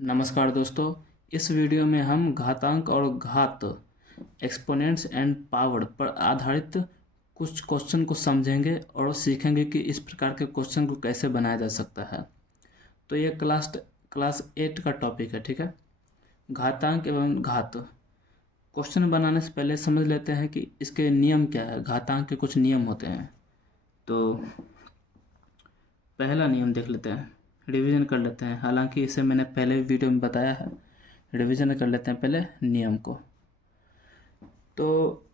नमस्कार दोस्तों। इस वीडियो में हम घातांक और घात एक्सपोनेंट्स एंड पावर पर आधारित कुछ क्वेश्चन को समझेंगे और सीखेंगे कि इस प्रकार के क्वेश्चन को कैसे बनाया जा सकता है। तो ये क्लास 8 का टॉपिक है, ठीक है। घातांक एवं घात। क्वेश्चन बनाने से पहले समझ लेते हैं कि इसके नियम क्या है। घातांक के कुछ नियम होते हैं। तो पहला नियम देख लेते हैं, रिवीजन कर लेते हैं। हालांकि इसे मैंने पहले वीडियो में बताया है, रिवीजन कर लेते हैं पहले नियम को। तो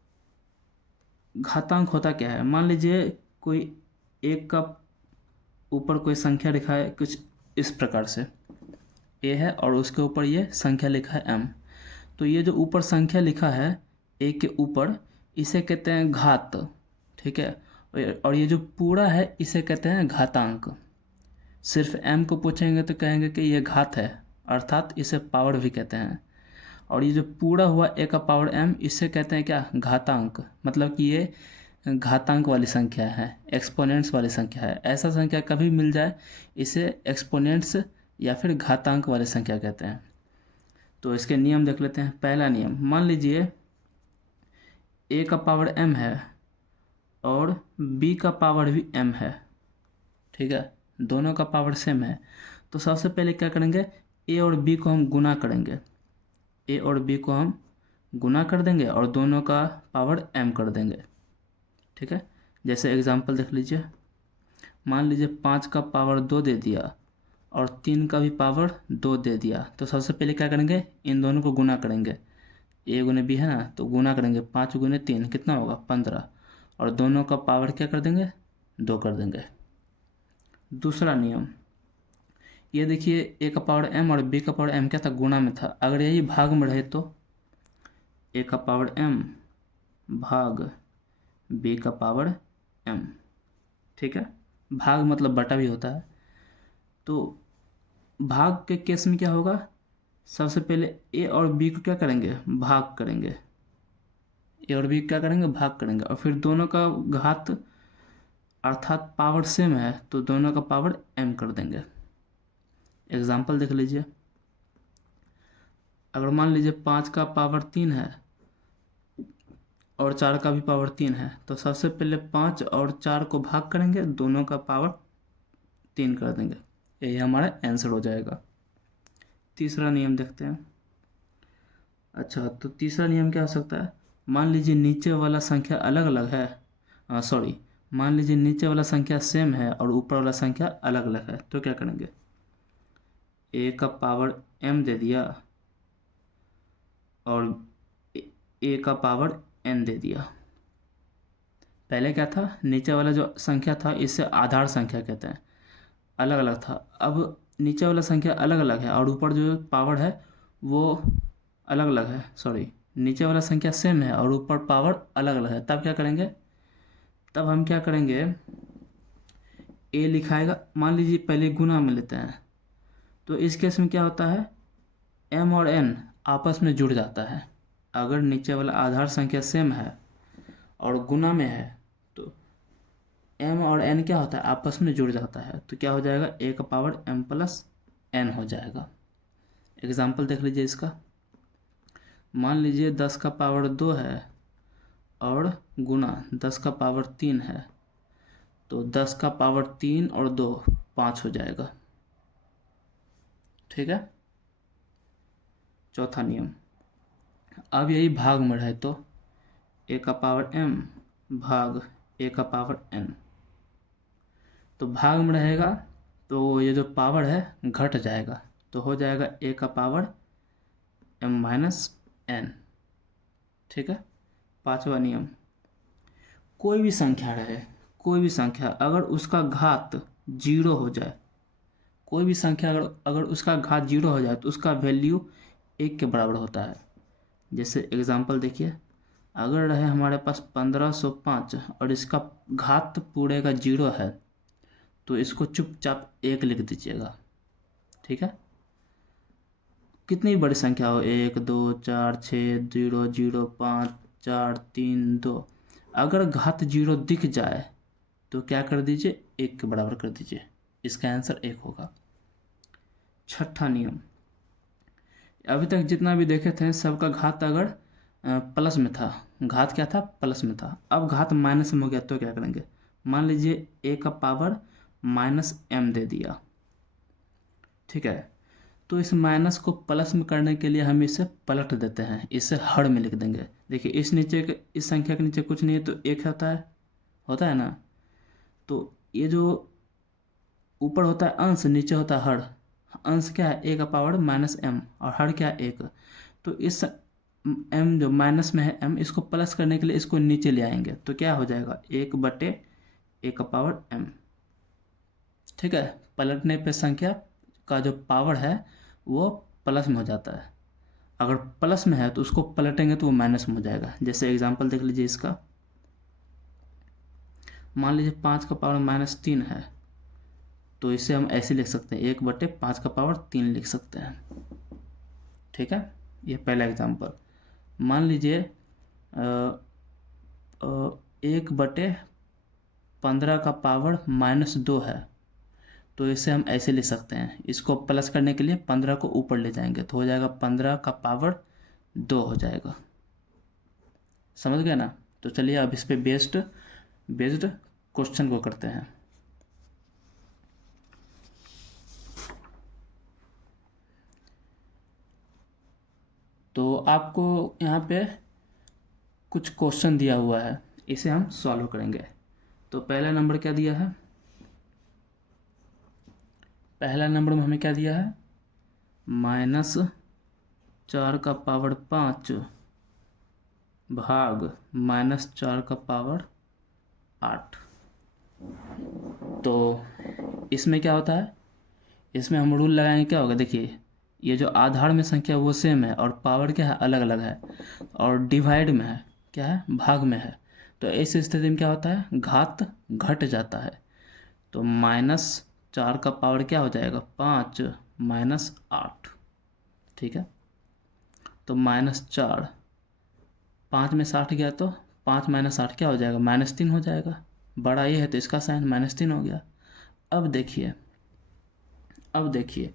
घातांक होता क्या है। मान लीजिए कोई एक का ऊपर कोई संख्या लिखा है कुछ इस प्रकार से, ए है और उसके ऊपर ये संख्या लिखा है एम। तो ये जो ऊपर संख्या लिखा है ए के ऊपर, इसे कहते हैं घात, ठीक है। और ये जो पूरा है इसे कहते हैं घातांक। सिर्फ एम को पूछेंगे तो कहेंगे कि ये घात है, अर्थात इसे पावर भी कहते हैं। और ये जो पूरा हुआ ए का पावर एम, इसे कहते हैं क्या, घातांक। मतलब कि ये घातांक वाली संख्या है, एक्सपोनेंट्स वाली संख्या है। ऐसा संख्या कभी मिल जाए इसे एक्सपोनेंट्स या फिर घातांक वाली संख्या कहते हैं। तो इसके नियम देख लेते हैं। पहला नियम, मान लीजिए ए का पावर एम है और बी का पावर भी एम है, ठीक है। दोनों का पावर सेम है। तो सबसे पहले क्या करेंगे, ए और बी को हम गुना करेंगे। ए और बी को हम गुना कर देंगे और दोनों का पावर एम कर देंगे, ठीक है। जैसे एग्जांपल देख लीजिए, मान लीजिए 5 का पावर 2 दे दिया और 3 का भी पावर 2 दे दिया। तो सबसे पहले क्या करेंगे, इन दोनों को गुना करेंगे। ए गुने बी है ना, तो गुना करेंगे। 5 गुने 3 कितना होगा, 15। और दोनों का पावर क्या कर देंगे, 2 कर देंगे। दूसरा नियम, ये देखिए ए का पावर एम और बी का पावर एम क्या था, गुणा में था। अगर यही भाग में रहे तो ए का पावर एम भाग बी का पावर एम, ठीक है। भाग मतलब बटा भी होता है। तो भाग के केस में क्या होगा, सबसे पहले ए और बी को क्या करेंगे, भाग करेंगे। ए और बी क्या करेंगे, भाग करेंगे। और फिर दोनों का घात अर्थात पावर सेम है तो दोनों का पावर एम कर देंगे। एग्जाम्पल देख लीजिए, अगर मान लीजिए 5 का पावर 3 है और 4 का भी पावर 3 है, तो सबसे पहले 5 और 4 को भाग करेंगे, दोनों का पावर 3 कर देंगे। यही हमारा आंसर हो जाएगा। तीसरा नियम देखते हैं। अच्छा, तो तीसरा नियम क्या हो सकता है, मान लीजिए नीचे वाला संख्या अलग अलग है, मान लीजिए नीचे वाला संख्या सेम है और ऊपर वाला संख्या अलग अलग है। तो क्या करेंगे, ए का पावर एम दे दिया और ए का पावर एन दे दिया। पहले क्या था, नीचे वाला जो संख्या था इसे आधार संख्या कहते हैं, अलग अलग था। अब नीचे वाला संख्या अलग अलग है और ऊपर जो पावर है वो अलग अलग है। नीचे वाला संख्या सेम है और ऊपर पावर अलग अलग है। तब क्या करेंगे, तब हम क्या करेंगे, ए लिखाएगा। मान लीजिए पहले गुना में लेते हैं, तो इस केस में क्या होता है, एम और एन आपस में जुड़ जाता है। अगर नीचे वाला आधार संख्या सेम है और गुना में है तो एम और एन क्या होता है, आपस में जुड़ जाता है। तो क्या हो जाएगा, ए का पावर एम प्लस एन हो जाएगा। एग्जाम्पल देख लीजिए इसका, मान लीजिए 10 का पावर 2 है और गुना 10 का पावर 3 है, तो 10 का पावर 3 और 2 5 हो जाएगा, ठीक है। चौथा नियम, अब यही भाग में रहे तो ए का पावर एम भाग ए का पावर एन। तो भाग में रहेगा तो ये जो पावर है घट जाएगा, तो हो जाएगा ए का पावर एम माइनस एन, ठीक है। पांचवा नियम, कोई भी संख्या रहे, कोई भी संख्या अगर उसका घात 0 हो जाए, कोई भी संख्या अगर उसका घात 0 हो जाए तो उसका वैल्यू 1 के बराबर होता है। जैसे एग्जांपल देखिए, अगर रहे हमारे पास 1505 और इसका घात पूरे का 0 है, तो इसको चुपचाप 1 लिख दीजिएगा, ठीक है। कितनी बड़ी संख्या हो, 1 2 4 6 0 0 5 4 3 2, अगर घात 0 दिख जाए तो क्या कर दीजिए, 1 के बराबर कर दीजिए। इसका आंसर 1 होगा। छठा नियम, अभी तक जितना भी देखे थे सबका घात अगर प्लस में था, घात क्या था, प्लस में था, अब घात माइनस में हो गया तो क्या करेंगे, मान लीजिए ए का पावर -m दे दिया, ठीक है। तो इस माइनस को प्लस में करने के लिए हम इसे पलट देते हैं, इसे हर में लिख देंगे। देखिए इस नीचे के, इस संख्या के नीचे कुछ नहीं है तो एक होता है ना। तो ये जो ऊपर होता है अंश, नीचे होता है हर। अंश क्या है, ए का पावर -m, और हर क्या है, एक। तो इस m जो माइनस में है m, इसको प्लस करने के लिए इसको नीचे ले आएंगे तो क्या हो जाएगा, 1/a का पावर m, ठीक है। पलटने पे संख्या का जो पावर है वो प्लस में हो जाता है। अगर प्लस में है तो उसको पलटेंगे तो वो माइनस में हो जाएगा। जैसे एग्जांपल देख लीजिए इसका, मान लीजिए 5 का पावर -3 है, तो इसे हम ऐसे लिख सकते हैं, 1/5 का पावर 3 लिख सकते हैं, ठीक है। ये पहला एग्जांपल। मान लीजिए 1/15 का पावर -2 है, तो इसे हम ऐसे लिख सकते हैं, इसको प्लस करने के लिए 15 को ऊपर ले जाएंगे तो हो जाएगा 15 का पावर 2 हो जाएगा। समझ गए ना। तो चलिए अब इस पे बेस्ड क्वेश्चन को करते हैं। तो आपको यहाँ पे कुछ क्वेश्चन दिया हुआ है, इसे हम सॉल्व करेंगे। तो पहला नंबर क्या दिया है, पहला नंबर में हमें क्या दिया है, -4 का पावर 5 भाग -4 का पावर 8। तो इसमें क्या होता है, इसमें हम रूल लगाएंगे, क्या होगा, देखिए ये जो आधार में संख्या वो सेम है और पावर क्या है, अलग अलग है, और डिवाइड में है, क्या है, भाग में है। तो इस स्थिति में क्या होता है, घात घट जाता है। तो -4 का पावर क्या हो जाएगा, 5 -8, ठीक है। तो -4, 5 में 60 गया तो 5 -8 क्या हो जाएगा, -3 हो जाएगा। बड़ा ये है तो इसका साइन -3 हो गया। अब देखिए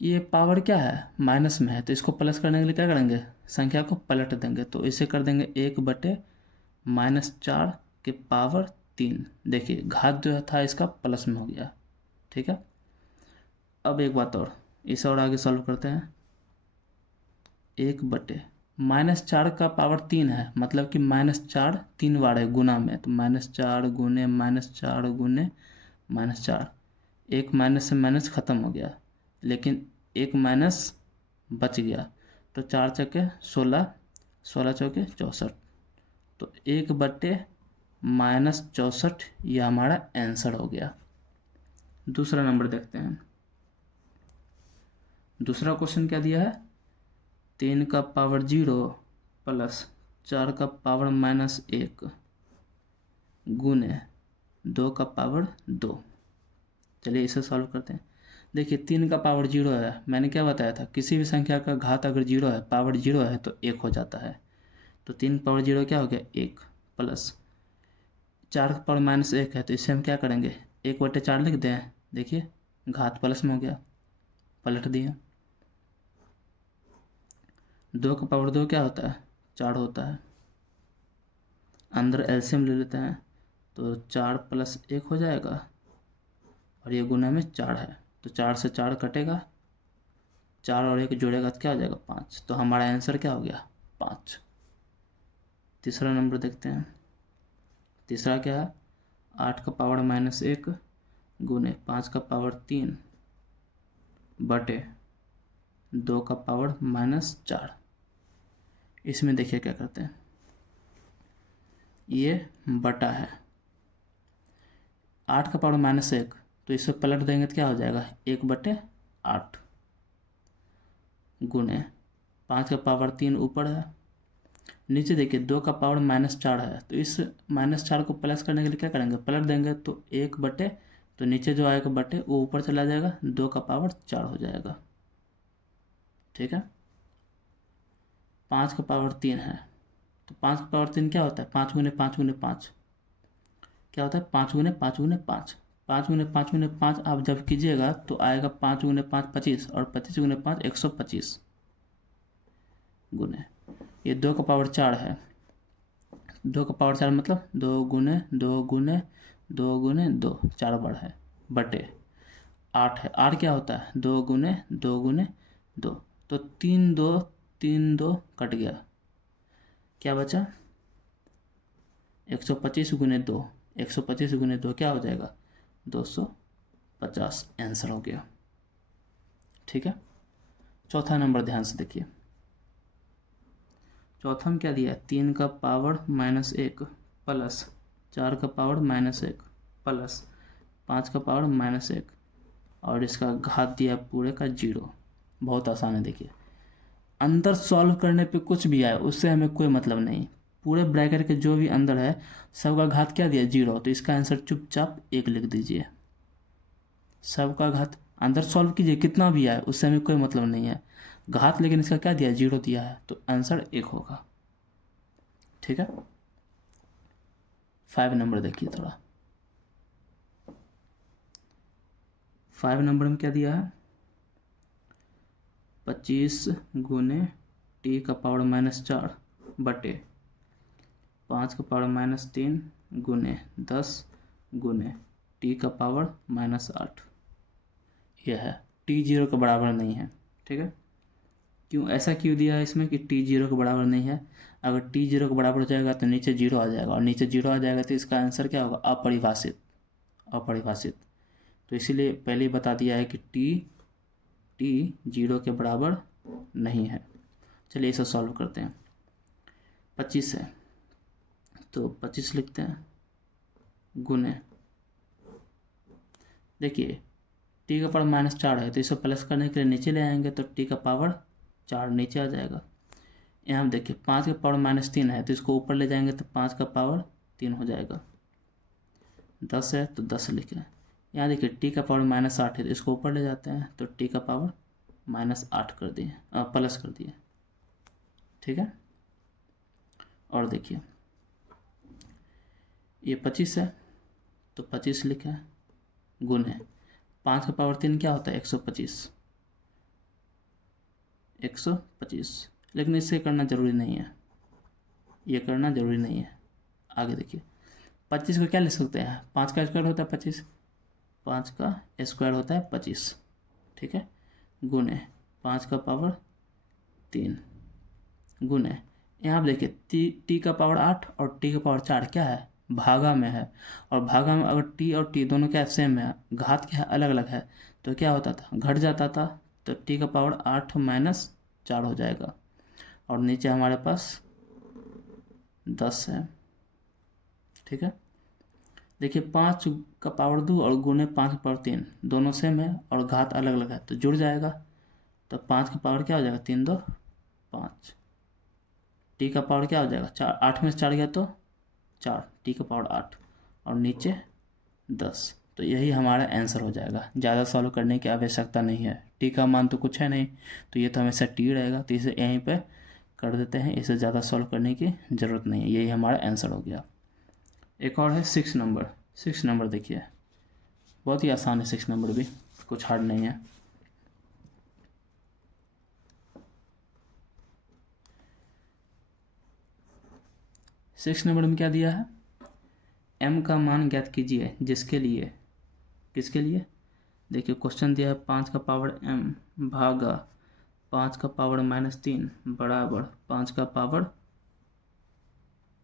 ये पावर क्या है, माइनस में है, तो इसको प्लस करने के लिए क्या करेंगे, संख्या को पलट देंगे। तो इसे कर देंगे 1/-4 के पावर 3। देखिए घात जो था इसका प्लस में हो गया, ठीक है। अब एक बात और, इसे और आगे सॉल्व करते हैं। 1/-4 का पावर 3 है, मतलब कि -4 3 बार है गुना में, तो -4 गुने -4 गुने -4, एक माइनस से माइनस ख़त्म हो गया, लेकिन एक माइनस बच गया। तो 4 चौके 16, 16 चौके 64, तो 1/-64 यह हमारा आंसर हो गया। दूसरा नंबर देखते हैं। दूसरा क्वेश्चन क्या दिया है, 3 का पावर 0 प्लस 4 का पावर -1 गुने 2 का पावर 2। चलिए इसे सॉल्व करते हैं। देखिए 3 का पावर 0 है, मैंने क्या बताया था, किसी भी संख्या का घात अगर 0 है, पावर 0 है तो 1 हो जाता है। तो 3 पावर 0 क्या हो गया, 1, प्लस 4 का पावर -1 है, तो इसे हम क्या करेंगे, 1/4 लिख दें। देखिए घात प्लस में हो गया, पलट दिया। 2 का पावर 2 क्या होता है, 4 होता है। अंदर एलसीएम ले लेते हैं, तो 4 + 1 हो जाएगा, और ये गुना में 4 है, तो 4 से 4 कटेगा, 4 और 1 जोड़ेगा तो क्या हो जाएगा, 5। तो हमारा आंसर क्या हो गया, 5। तीसरा नंबर देखते हैं। तीसरा क्या है, 8 का पावर -1 गुने 5 का पावर 3 बटे 2 का पावर -4। इसमें देखिए क्या करते हैं, ये बटा है, 8 का पावर -1, तो इसे पलट देंगे तो क्या हो जाएगा, 1/8 गुने 5 का पावर 3 ऊपर है, नीचे देखिए 2 का पावर -4 है, तो इस -4 को प्लस करने के लिए क्या करेंगे, पलट देंगे, तो 1/, तो नीचे जो आएगा बटे वो ऊपर चला जाएगा, 2 का पावर 4 हो जाएगा, ठीक है। 5 का पावर 3 है, तो 5 का पावर 3 क्या होता है, 5 गुने 5 गुने 5 क्या होता है, 5 गुने 5 गुने 5, 5 गुने 5 गुने 5 आप जब कीजिएगा तो आएगा 5 गुने 5 25, और 25 गुने 5 125, गुने, ये 2 का पावर 4 है, 2 का पावर 4 मतलब 2 गुने 2 गुने 2 गुने 2, 4 बार है, बटे 8 है। 8 क्या होता है 2 गुने 2 गुने 2, तो 3 2 कट गया, क्या बचा 125 गुने 2, 125 गुने 2 क्या हो जाएगा 250, आंसर हो गया। ठीक है, चौथा नंबर ध्यान से देखिए, चौथा में क्या दिया है 3 का पावर -1 प्लस 4 का पावर -1 प्लस 5 का पावर -1 और इसका घात दिया पूरे का 0। बहुत आसान है, देखिए अंदर सॉल्व करने पे कुछ भी आए उससे हमें कोई मतलब नहीं, पूरे ब्रैकेट के जो भी अंदर है सबका घात क्या दिया 0, तो इसका आंसर चुपचाप 1 लिख दीजिए। सबका घात अंदर सॉल्व कीजिए, कितना भी आए उससे हमें कोई मतलब नहीं है, घात लेकिन इसका क्या दिया 0 दिया है, तो आंसर 1 होगा। ठीक है, 5 नंबर देखिए थोड़ा, 5 नंबर में क्या दिया है 25 गुने टी का पावर -4 बटे 5 का पावर -3 गुने 10 गुने टी का पावर -8, यह है टी 0 के बराबर नहीं है। ठीक है, क्यों ऐसा क्यों दिया है इसमें कि टी 0 के बराबर नहीं है, अगर टी 0 के बराबर हो जाएगा तो नीचे 0 आ जाएगा और नीचे 0 आ जाएगा तो इसका आंसर क्या होगा अपरिभाषित, अपरिभाषित। तो इसीलिए पहले ही बता दिया है कि टी 0 के बराबर नहीं है। चलिए इसे सॉल्व करते हैं, 25 है तो 25 लिखते हैं गुने, देखिए टी का पावर -4 है तो इसे प्लस करने के लिए नीचे ले आएंगे तो टी का पावर 4 नीचे आ जाएगा। यहाँ देखिए 5 का पावर -3 है तो इसको ऊपर ले जाएंगे तो 5 का पावर 3 हो जाएगा। 10 है तो 10 लिखें। यहाँ देखिए टी का पावर -8 है तो इसको ऊपर ले जाते हैं तो टी का पावर -8 कर दिए, प्लस कर दिए। ठीक है, और देखिए ये 25 है तो 25 लिखें गुने 5 का पावर 3 क्या होता है 125, 125, लेकिन इससे करना ज़रूरी नहीं है, ये करना ज़रूरी नहीं है। आगे देखिए 25 को क्या लिख सकते हैं 5 का स्क्वायर होता है 25, 5 का स्क्वायर होता है 25। ठीक है, गुने 5 का पावर 3 गुने यहाँ पर देखिए टी का पावर 8 और टी का पावर 4 क्या है भागा में है, और भागा में अगर टी और टी दोनों क्या सेम है, घात क्या है अलग अलग है, तो क्या होता था घट जाता था, तो टी का पावर 8 - 4 हो जाएगा और नीचे हमारे पास 10 है। ठीक है, देखिए 5 का पावर 2 और गुने 5 का पावर 3 दोनों सेम है और घात अलग अलग है तो जुड़ जाएगा, तो 5 का पावर क्या हो जाएगा 3 2 5, टी का पावर क्या हो जाएगा 4, 8 में से 4 गया तो 4, टी का पावर 8 और नीचे 10, तो यही हमारा आंसर हो जाएगा। ज़्यादा सॉल्व करने की आवश्यकता नहीं है, टी का मान तो कुछ है नहीं तो ये तो हमेशा टी रहेगा, तो इसे यहीं पे कर देते हैं, इसे ज़्यादा सॉल्व करने की ज़रूरत नहीं है, यही हमारा आंसर हो गया। एक और है 6 नंबर, 6 नंबर देखिए बहुत ही आसान है, 6 नंबर भी कुछ हार्ड नहीं है। सिक्स नंबर में क्या दिया है m का मान ज्ञात कीजिए जिसके लिए, किसके लिए देखिए क्वेश्चन दिया है 5 का पावर m भागा 5 का पावर -3 बराबर 5 का पावर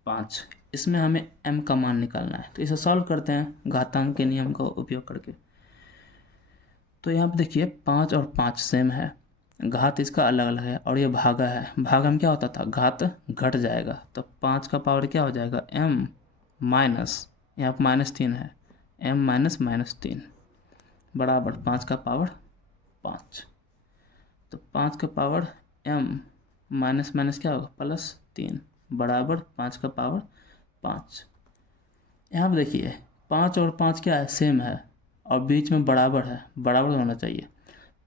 5, इसमें हमें m का मान निकालना है, तो इसे सॉल्व करते हैं घातांक के नियम का उपयोग करके। तो यहाँ पे देखिए 5 और 5 सेम है, घात इसका अलग अलग है और ये भागा है, भागा में क्या होता था घात घट जाएगा, तो 5 का पावर क्या हो जाएगा m माइनस, यहाँ पर -3 है m -3 बराबर 5 का पावर 5, तो 5 का पावर m माइनस माइनस क्या होगा +3 बराबर 5 का पावर 5। यहाँ पर देखिए 5 और 5 क्या है सेम है और बीच में बराबर है, बराबर होना चाहिए,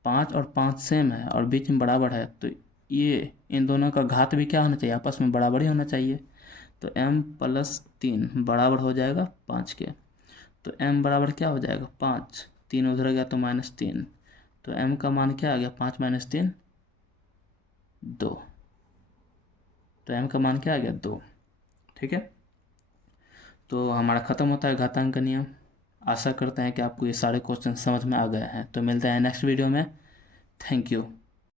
5 और 5 सेम है और बीच में बराबर है, तो ये इन दोनों का घात भी क्या होना चाहिए आपस में बराबर ही होना चाहिए, तो m +3 बराबर हो जाएगा 5 के, तो m बराबर क्या हो जाएगा 5, 3 उधर गया तो -3, तो m का मान क्या आ गया 5 - 3 2, तो m का मान क्या आ गया 2। ठीक है, तो हमारा ख़त्म होता है घातांक का नियम। आशा करते हैं कि आपको ये सारे क्वेश्चन समझ में आ गए हैं। तो मिलते हैं नेक्स्ट वीडियो में। Thank you.